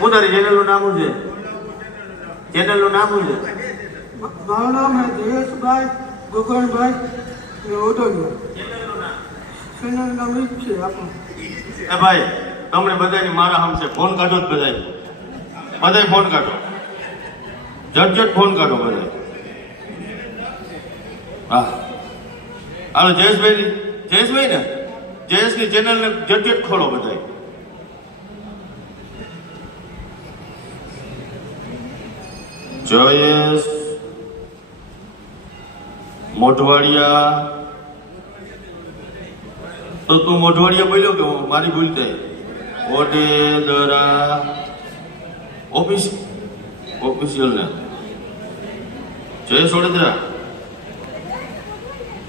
હું તારી ચેનલનું નામ શું છે ચેનલનું નામ શું છે. મારું નામ હે જયેશભાઈ ગોગણભાઈ ઓડોલિયા ચેનલ નામ ઈ છે આપણું. એ ભાઈ તમને બધાની મારા હમશે ફોન કાઢો જ બધાય. બધાય ફોન કાઢો. જટ ફોન કાઢો બધાય. હા. હાલો જયેશભાઈ જયેશભાઈ ને? જયેશની ચેનલને ને જટ ખોલો બધાય. જયેશ, મોઢવાડિયા. તો તું મોઢવાડિયા બોલ્યો કે મારી ભૂલ થાય ઓડેદરા ઓફિસ ઓફિશિયલ ને. જયેશ ઓડેદરા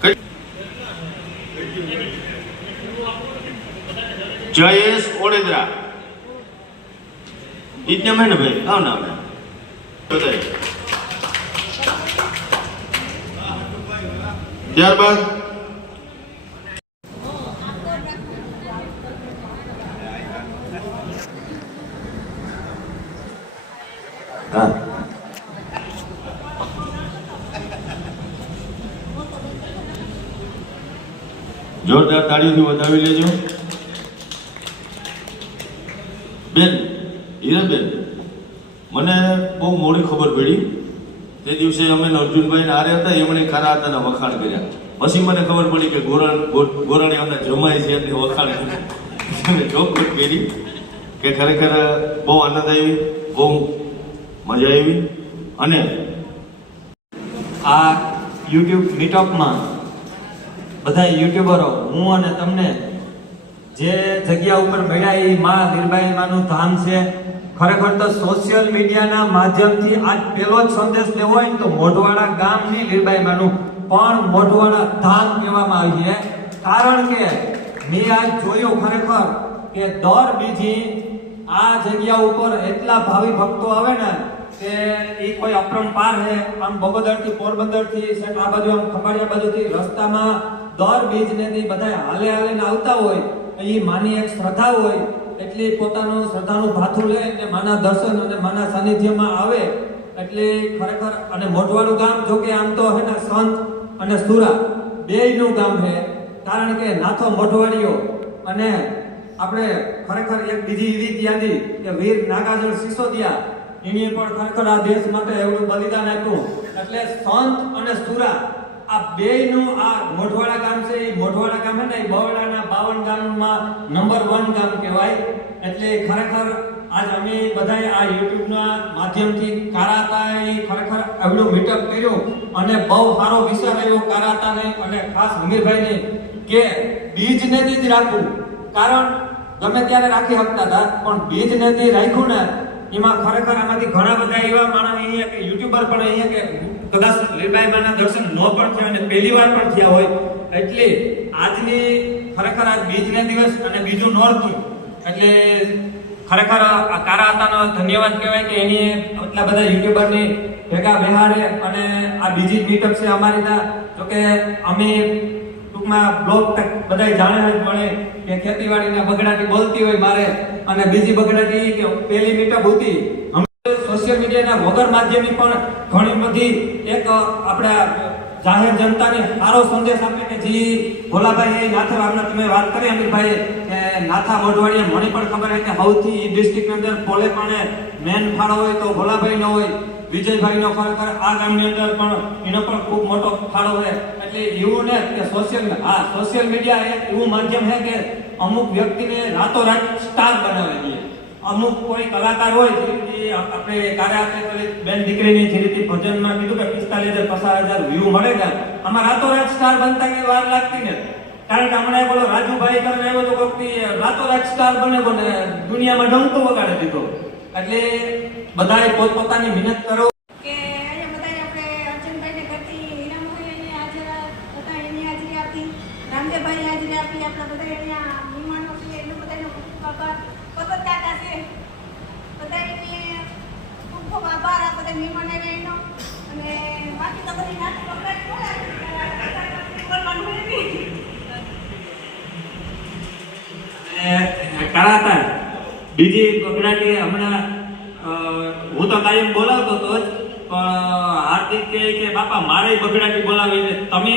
કઈ- જયેશ ઓડેદરા. ઈ જ નામ હે ને ભાઈ કામ નામ. ત્યારબાદ? હા. જોરદાર તાળીઓથી વધાવી લેજો. બેન હીરાબેન મને બહુ મોડી ખબર પડી. તે દિવસે અમે અર્જુનભાઈ આરે હતા, એમણે ખરા હતાના વખાણ કર્યા. પછી મને ખબર પડી કે ગોરણ ગોરણે એમને જમાય છે, એમને વખાણ કર્યા. ચોખવટ કરી કે ખરેખર બહુ આનંદ આવી, બહુ મજા આવી. અને આ યુટ્યુબ મીટઅપમાં બધા યુટ્યુબરો, હું અને તમને જે જગ્યા ઉપર મળ્યા એ માં વીરબાઈ માનું ધામ છે. ખરેખર તો સોશિયલ મીડિયાના માધ્યમથી આજ પેલો જ સંદેશ લેવો હોય તો મોઢવાડા ગામની વીરબાઈ માનું પણ મોઢવાડા ધામ કહેવામાં આવી છે. કારણ કે મેં આજ જોયું ખરેખર કે દર બીજી આ જગ્યા ઉપર એટલા ભાવિ ભક્તો આવે ને કે એ કોઈ અપરંપાર છે. આમ બગોદરથી પોરબંદરથી સેટ આ બાજુ આમ ખંભાળિયા બાજુથી રસ્તામાં દર બીજ ને બધા હાલે હાલે આવતા હોય, એ માની એક શ્રદ્ધા હોય, એટલે પોતાનું શ્રદ્ધાનું ભાથું લે અને માના દર્શન અને માના સાનિધ્યમાં આવે, એટલે ખરેખર અને મોઢવાડું ગામ જો કે આમ તો હે ને સંત અને સુરા, બેયનું ગામ છે કારણ કે નાથો મોઢવાડીઓ અને આપણે ખરેખર એક બીજી રીત યાદી કે વીર નાગાજળ સિસોદિયા, એની પણ ખરેખર આ દેશ માટે એવડું બલિદાન આપ્યું. એટલે સંત અને સુરા આ બેયનું આ મોઢવાડા ગામ છે, એ મોઢવાડા ગામ હે ને, એ બવડાના બાવન ગામમાં નંબર વન ગામ કહેવાય. એટલે ખરેખર આજ અમે બધાએ આ યુટ્યુબના માધ્યમથી કારાતાએ ખરેખર એવડો મીટઅપ કર્યું અને બહુ સારો વિચાર આવ્યો કારાતાને અને ખાસ હમીરભાઈને કે બીજ ને જ રાખવું. કારણ ગમે ત્યારે રાખી શકતા હતા, પણ બીજ ને રાખ્યું ને, એમાં ખરેખર આમાંથી ઘણા બધા એવા માણસ અહીંયા કે યુટ્યુબર પણ અહીંયા કે કદાચ લીલબાઈ દર્શન ન પણ થયા અને પહેલી વાર પણ થયા હોય, એટલે આજની ખરેખર આજ બીજને દિવસ અને બીજું નોરતું એટલે ખરેખર આ કારાતાનો ધન્યવાદ કહેવાય કે એની આટલા બધા યુટ્યુબરની ભેગા બેહાડે અને આ બીજી મીટઅપ છે અમારી ત્યાં. તો કે અમે ટૂંકમાં બ્લોગ બધાય જાણે જ મળે કે ખેતીવાડીના બગડાટી બોલતી હોય મારે અને બીજી બગડાટી કે પેલી મીટઅપ હતી. મીડિયાના વગર માધ્યમથી પણ ઘણી બધી એક આપણા જાહેર જનતાને સારો સંદેશ આપે કે જે ભોલાભાઈ એ નાથા આપણે તમે વાત કરી કે નાથા મોઢવાડીએ મને પણ ખબર છે કે સૌથી એ ડિસ્ટ્રિક્ટની અંદર પોલે પણ મેન ફાળો હોય તો ભોલાભાઈ નો હોય, વિજયભાઈ નો ખરેખર આ ગામની અંદર પણ એનો પણ ખૂબ મોટો ફાળો હોય. એટલે એવું ને કે સોશિયલ હા સોશિયલ મીડિયા એક એવું માધ્યમ છે કે અમુક વ્યક્તિને રાતોરાત સ્ટાર બનાવે છે. અમુક કોઈ કલાકાર હોય જે આપણે કાર્ય આપણે બેન દીકરીની જે રીતે ભજનમાં કીધું કે પિસ્તાલીસ હજાર, પચાસ હજાર વ્યૂ મળે ને આમાં રાતોરાત સ્ટાર બનતા કઈ વાર લાગતી ને કારણ કે હમણાં બોલો, રાજુભાઈ કરીને આવ્યો તો રાતો રાતોરાત સ્ટાર બને બને દુનિયામાં ડંકો વગાડી દીધો. એટલે બધાએ પોતપોતાની મહેનત કરો. કે આપણે બધા મહેમાનો છે એનો બધાનો ખૂબ ખૂબ આભાર. બધાને ખૂબ બીજી પકડાટી હમણાં હું તો કાયમ બોલાવતો હતો જ, પણ હાર્દિક કે, બાપા, મારે બગડાટી બોલાવી છે. તમે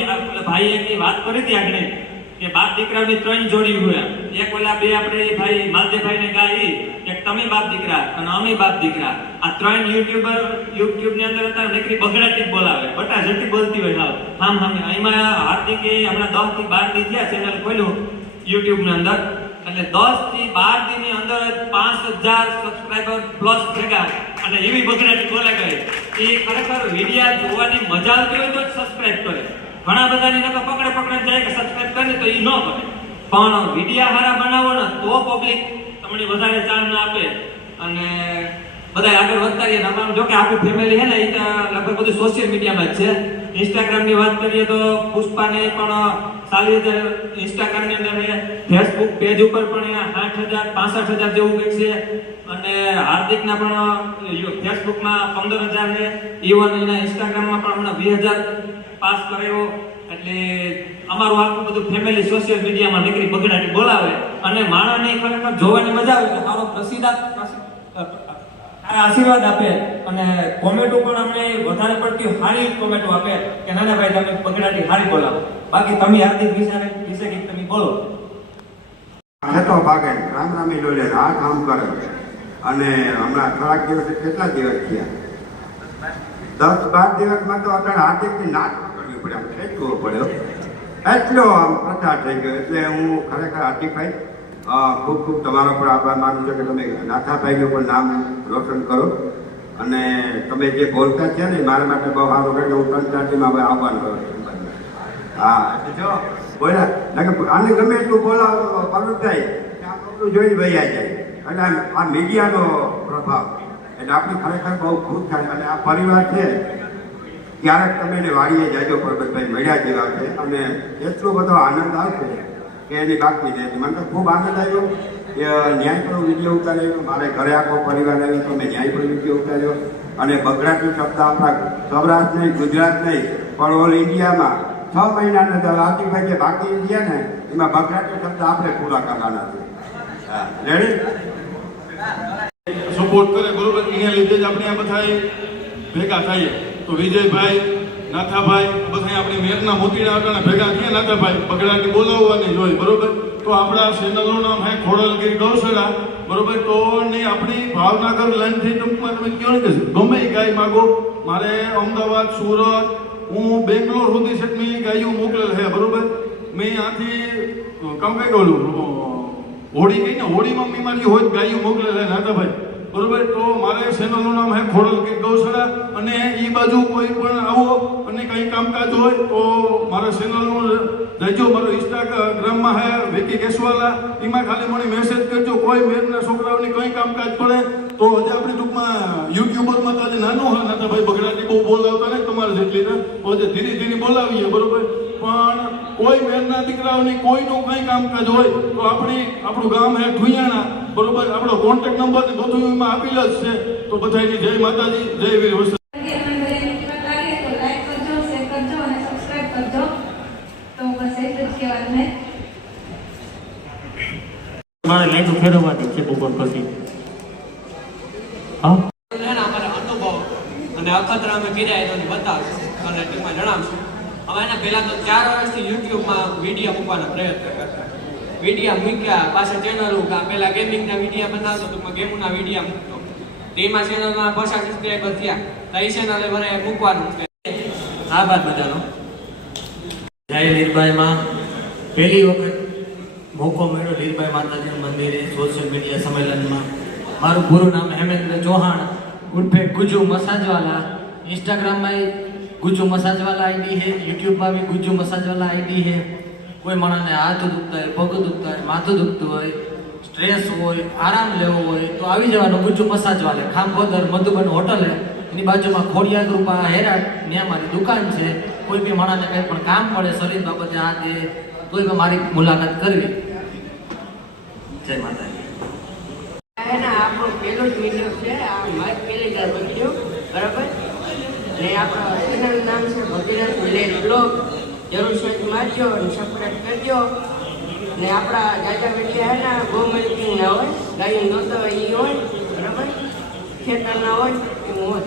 ભાઈએ વાત કરી હતી આગળ. કે બાપ દીકરાની ત્રણ જોડી હોય. એક ઓલા બે આપણે ભાઈ માલદેભાઈ ને ગાય એક તમે બાપ દીકરા અને અમે બાપ દીકરા. આ ત્રણ યુટ્યુબર યુટ્યુબની અંદર હતા નકરી બગડાટી બોલાવે. બટા જતી બોલતી હોય, હાવ. આમ એમાં હાર્દિકે હમણાં દસથી બાર દી થયા ચેનલ ખોલ્યું યુટ્યુબની અંદર. એટલે દસથી બાર દી ની અંદર જ પાંચ હજાર સબસ્ક્રાઈબર પ્લસ ભેગા. અને એવી બગડાટી બોલે ગઈ. એ ખરેખર વિડિયા જોવાની મજા આવતી હોય તો જ સબસ્ક્રાઈબ કરે. ઘણા બધાની નકર પકડે પકડે જાય કે સબસ્ક્રાઇબ કરે તો એ ન કરે. પણ વિડિયા હારા બનાવો ને તો પબ્લિક તમને વધારે ચાલના આપે. અને બધા આગળ વધતા રહીએ ને અમારું જો કે આખું ફેમિલી હે ને એ લગભગ બધું સોશિયલ મીડિયામાં જ છે. ઇન્સ્ટાગ્રામની વાત કરીએ તો પુષ્પાને પણ સારી રીતે ઇન્સ્ટાગ્રામની અંદર ફેસબુક પેજ ઉપર પણ આઠ હજાર, પાસઠ હજાર જેવું કંઈક છે. અને હાર્દિકના પણ ફેસબુકમાં પંદર હજાર ને ઇવન એના ઇન્સ્ટાગ્રામમાં પણ હમણાં વીસ હજાર પાસ કર્યો એટલે અમારું આખું બધું ફેમિલી સોશિયલ મીડિયામાં નીકળી બગડાટી બોલાવે અને માણસને ખરેખર જોવાની મજા આવે કે મારો પ્રસિદ્ધ આશીર્વાદ આપે અને કોમેન્ટો પણ અમને વધારે પડતી સારી કોમેન્ટો આપે કે નાના ભાઈ તમે બગડાટી સારી બોલાવો. બાકી તમે હાર્દિક વિશે વિશે કંઈક તમે બોલો. ખેતો ભાગે. રામ રામી લોલે આ કામ કરે અને હમણાં થોડાક દિવસ કેટલા દિવસ થયા? દસ બાર દિવસમાં તો અત્યારે હાર્દિકની નાક પકડવી પડે આમ ખેંચવો પડ્યો. એટલો આમ પ્રચાર થઈ ગયો. એટલે હું ખરેખર હાર્દિકભાઈ ખૂબ ખૂબ તમારો પર આભાર માનું છું કે તમે નાથાભાઈનું પણ નામ રોશન કરો. અને તમે જે બોલતા છે ને, મારા માટે બહુ સારું કે હું ત્રણ ચાર દિનમાં હવે આવવાનું કરું હા, એટલે જો બોલ્યા કે આને ગમે એટલું બોલાવો બધું જોઈને વૈયા જાય. અને આ મીડિયાનો પ્રભાવ. એટલે આપણે ખરેખર બહુ ખુશ થાય. અને આ પરિવાર છે ક્યારેક તમે એને વાડીએ જાજો, પરબતભાઈ મળ્યા જેવા છે. અને એટલો બધો આનંદ આવશે કે એની બાકી નથી મને તો ખૂબ આનંદ આવ્યો કે ન્યાય પણ વીડિયો ઉતાર્યો. મારે ઘરે આખો પરિવાર આવ્યો તો મેં ન્યાય વીડિયો ઉતાર્યો. અને બગડાટનો શબ્દ આપણા સૌરાષ્ટ્ર નહીં, ગુજરાત નહીં, પણ ઓલ ઇન્ડિયામાં છ મહિનાના તો ભાઈ જે બાકી ઇન્ડિયા ને, એમાં બગડાટનો શબ્દ આપણે પૂરા કરવાના છે. રેડી સપોર્ટ કરે બરોબર એના લીધે જ આપણે આ બધા ભેગા થઈએ. તો વિજયભાઈ, નાથાભાઈ બધા આપણે મેરના મોતીડા હતા ભેગા થયા. નાથાભાઈ બગડાટી બોલાવવાની જોઈ બરોબર? તો આપણા ચેનલનું નામ હે ખોડલગીર ગૌશાળા. બરોબર? તો ને આપણી ભાવનગર લાઈનથી ટૂંકમાં તમે કયો નહીં ગમે એ ગાય માગો. મારે અમદાવાદ, સુરત, હું બેંગ્લોર સુધી છે, મેં ગાયું મોકલેલ છે બરોબર? મેં આથી કમ કઈ ગયેલું? હોળી કઈ ને? હોળીમાં બીમારી હોય તો મોકલેલ હે નાતાભાઈ બરોબર? તો મારે ચેનલનું નામ હે ખોડલ કે ગૌશાળા. અને એ બાજુ કોઈ પણ આવો અને કંઈ કામકાજ હોય તો મારા ચેનલનું જજો મારો ઇન્સ્ટાગ્રામમાં હે વિકી કેસવાલા. એમાં ખાલી મને મેસેજ કરજો. કોઈ મેરના છોકરાઓની કંઈ કામકાજ પડે તો હજી આપણે ટૂંકમાં યુટ્યુબરમાં તો આજે નાનું હોય, નાતાભાઈ બગડાટી બહુ બોલાવતા ને તમારે જેટલી ને. તો હજી ધીરે ધીરે બોલાવીએ, બરોબર? પણ કોઈ બહેનના દીકરાઓની કોઈનું કંઈ કામકાજ હોય તો આપણે આપણું ગામ હે ઠુયાણા બરોબર? આપણો કોન્ટેક્ટ નંબર બધું એમાં આપેલ જ છે. તો બધાની જય માતાજી જય વીર વસંત લાગે તો લાઈક કરજો શેર કરજો અને સબસ્ક્રાઇબ કરજો. તો બસ એટલું જ કહેવાનું છે મારે લાઈટો ફેરવવાની છે બપોર પછી હા? અમારા અનુભવ. અને અખતરા અમે કર્યા એ તમને બતાવશું. અને ટીમમાં જણાવશું. અમે એના પહેલાં તો ચાર વર્ષથી યુટ્યુબમાં વીડિયો મૂકવાનો પ્રયત્ન કરતા. વીડિયો મૂક્યા, પાછા ચેનલ પહેલાં ગેમિંગના વીડિયો બનાવતો ટૂંકમાં ગેમના વીડિયો મૂકતો. તેમાં ચેનલમાં પાછા સબસ્ક્રાઈબર થયા. તો એ ચેનલે મને મૂકવાનું આભાર બધાનો. જય લીરબાઈમાં પહેલી વખત મોકો મળ્યો લીરબાઈ માતાજીના મંદિરે સોશિયલ મીડિયા સંમેલનમાં. મારું પૂરું નામ હેમેન્દ્ર ચૌહાણ ઉર્ફે ગુજુ મસાજવાલા. ઇન્સ્ટાગ્રામમાં ગુજુ મસાજવાલા આઈડી હે, યુટ્યુબમાં બી ગુજ્જુ મસાજ વાળા આઈડી હે. કોઈ માણસને હાથ દુખતા હોય, પગ દુખતા હોય, માથું દુખતું હોય, સ્ટ્રેસ હોય, આરામ લેવો હોય, તો આવી જવાનું ગુજુ મસાજવાલે ખાંભોદર મધુબન હોટલ, એની બાજુમાં ખોડિયા કૃપા હેરાટ ત્યાં મારી દુકાન છે. કોઈ બી માણસને કંઈ પણ કામ પડે શરીર બાબતે આ તે તોય મારી મુલાકાત કરવી. જય માતાજી. આપણો પહેલો છે, આ બરાબર? અને આપણા ચેનલનું નામ છે ભગીરથ વિલેજ બ્લોગ જરૂર સહિત મારજો અને સપોર્ટ કરજો. ને આપણા જાજા વીડિયો હે ગૌ મિલ્કિંગ ગાયું હોય એ હોય, બરાબર? ખેતરના હોય એ મોત